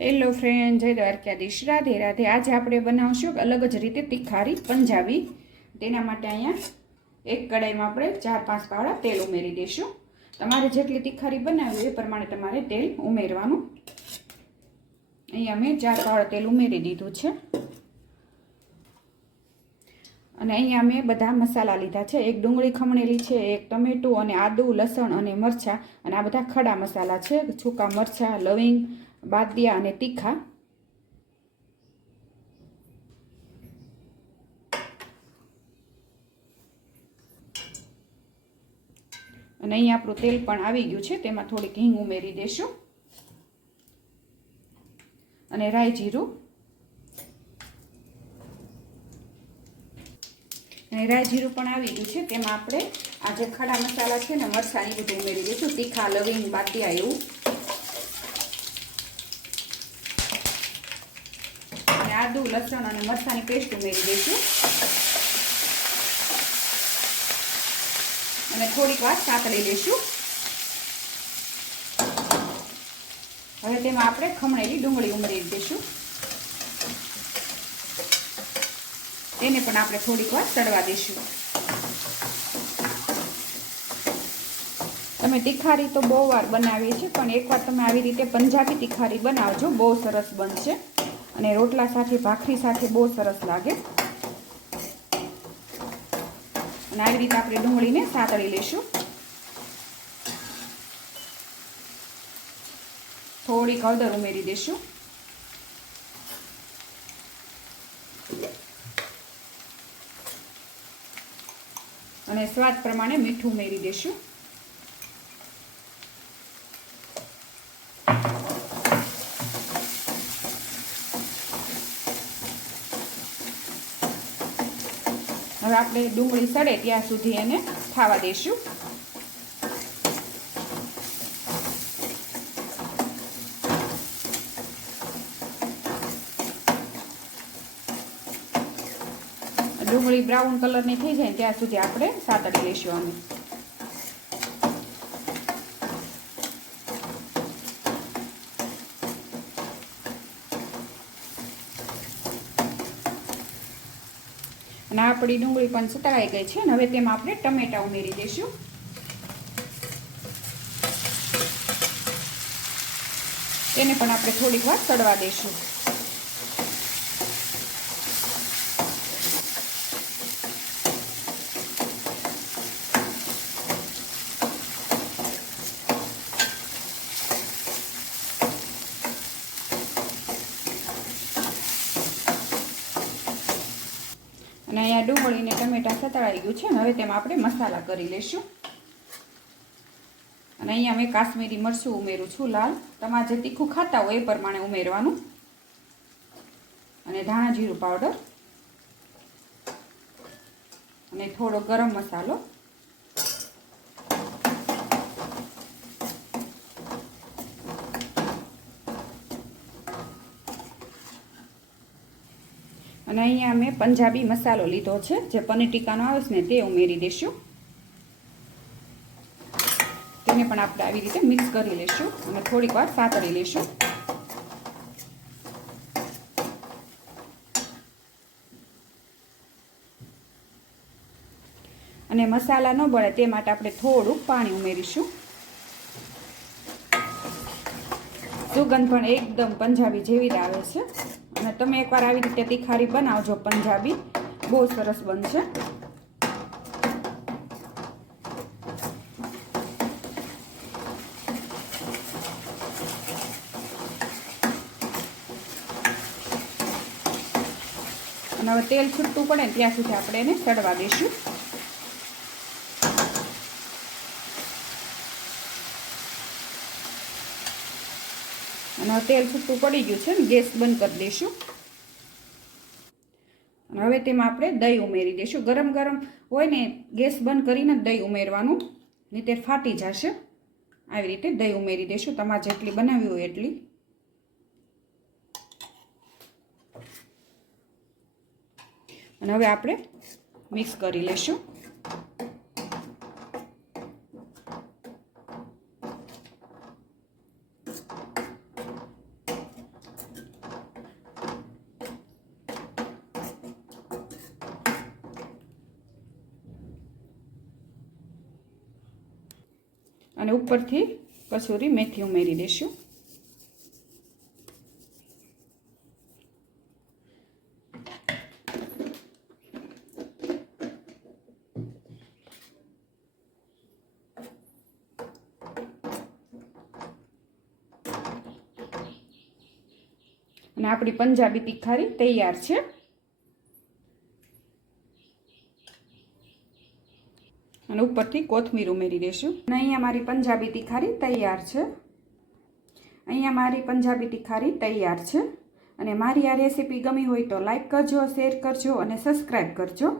Hello friend જય દ્વારકાધીશ. રાધે રાધે. આજે આપણે બનાવશું અલગ જ રીતે તિખારી પંજાબી. તેના માટે અહીંયા એક કડાઈમાં આપણે ચાર, પાંચ પાવડા તેલ ઉમેરી દઈશું. તમારે જેટલી તીખારી બનાવવી એ પ્રમાણે તમારે તેલ ઉમેરવાનું. અહીંયા મેં ચાર પાવડા તેલ ઉમેરી દીધું છે. અને અહીંયા મેં બધા મસાલા લીધા છે. એક ડુંગળી ખમણેલી છે, એક ટમેટું અને આદું, લસણ અને મરચાં. અને આ બધા ખડા મસાલા છે. સૂકા મરચાં, લવિંગ બાદિયા અને તીખા અને અહીંયા આપણું તેલ પણ આવી ગયું છે, તેમાં થોડીક હિંગ ઉમેરી દેશું. અને રાઈ જીરું. અને રાઈ જીરું પણ આવી ગયું છે, તેમાં આપણે આ જે ખડા મસાલા છે ને મરચાં એ બધું ઉમેરી દઈશું. તીખા, લવિંગ, બાટિયા એવું. આદુ લસણ અને મરચાંની પેસ્ટ ઉમેરી દઈશું. અને થોડીક વાર સાતળી લઈશું. હવે તેમાં આપણે ખમણેલી ડુંગળી ઉમેરી દઈશું. તેને પણ આપણે થોડીક વાર તળવા દઈશું. તમે તિખારી તો બહુ વાર બનાવીએ છીએ, પણ એકવાર તમે આવી રીતે પંજાબી તિખારી બનાવજો, બહુ સરસ બનશે. અને રોટલા સાથે, ભાખરી સાથે બહુ સરસ લાગે. અને આવી રીતે આપણે ડુંગળીને સાતળી લઈશું. થોડીક હળદર ઉમેરી દઈશું. અને સ્વાદ પ્રમાણે મીઠું ઉમેરી દઈશું. હવે આપણે ડુંગળી સડે ત્યાં સુધી એને ખાવા દઈશું ડુંગળી બ્રાઉન કલરની થઈ જાય ત્યાં સુધી આપણે સાતડી લઈશું અમે. અને આપણી ડુંગળી પણ સુતરાઈ ગઈ છે અને હવે તેમાં આપણે ટમેટા ઉમેરી દઈશું. તેને પણ આપણે થોડીક વાર સડવા દઈશું. અને અહીંયા ડુંગળીને ટમેટા સતળાઈ ગયું છે. હવે તેમાં આપણે મસાલા કરી લઈશું. અને અહીંયા મેં કાશ્મીરી મરચું ઉમેરું છું, લાલ. તમારે જે તીખું ખાતા હોય એ પ્રમાણે ઉમેરવાનું. અને ધાણા જીરું પાવડર. અને થોડો ગરમ મસાલો. અને અહીંયા મેં પંજાબી મસાલો લીધો છે, જે પનીર ટીકાનો આવે છે ને તે ઉમેરી દઈશું તેને પણ આપણે આવી રીતે મિક્સ કરી લઈશું અને થોડીક વાર સાતળી લઈશું અને મસાલા ન બળે તે માટે આપણે થોડુંક પાણી ઉમેરીશું. સુગંધ પણ એકદમ પંજાબી જેવી જ આવે છે. અને તમે એકવાર આવી રીતે તિખારી બનાવજો પંજાબી. બહુ સરસ બનશે. અને હવે તેલ છૂટતું પડે ત્યાં સુધી આપણે એને સડવા દઈશું. અને તેલ છૂટું પડી ગયું છે ગેસ બંધ કરી દઈશું. અને હવે તેમાં આપણે દહીં ઉમેરી દઈશું. ગરમ ગરમ હોય ને, ગેસ બંધ કરીને દહીં ઉમેરવાનું. નહીં તે ફાટી જશે. આવી રીતે દહીં ઉમેરી દઈશું. તમારે જેટલી બનાવી હોય એટલી. અને હવે આપણે મિક્સ કરી લઈશું. અને ઉપરથી કસૂરી મેથી ઉમેરી દઈશું અને આપણી પંજાબી તિખારી તૈયાર છે. અને ઉપરથી કોથમીર ઉમેરી દઈશું અને અહીંયા મારી પંજાબી તિખારી તૈયાર છે. અહીંયા મારી પંજાબી તિખારી તૈયાર છે. અને મારી આ રેસીપી ગમી હોય તો લાઈક કરજો, શેર કરજો અને સબસ્ક્રાઈબ કરજો.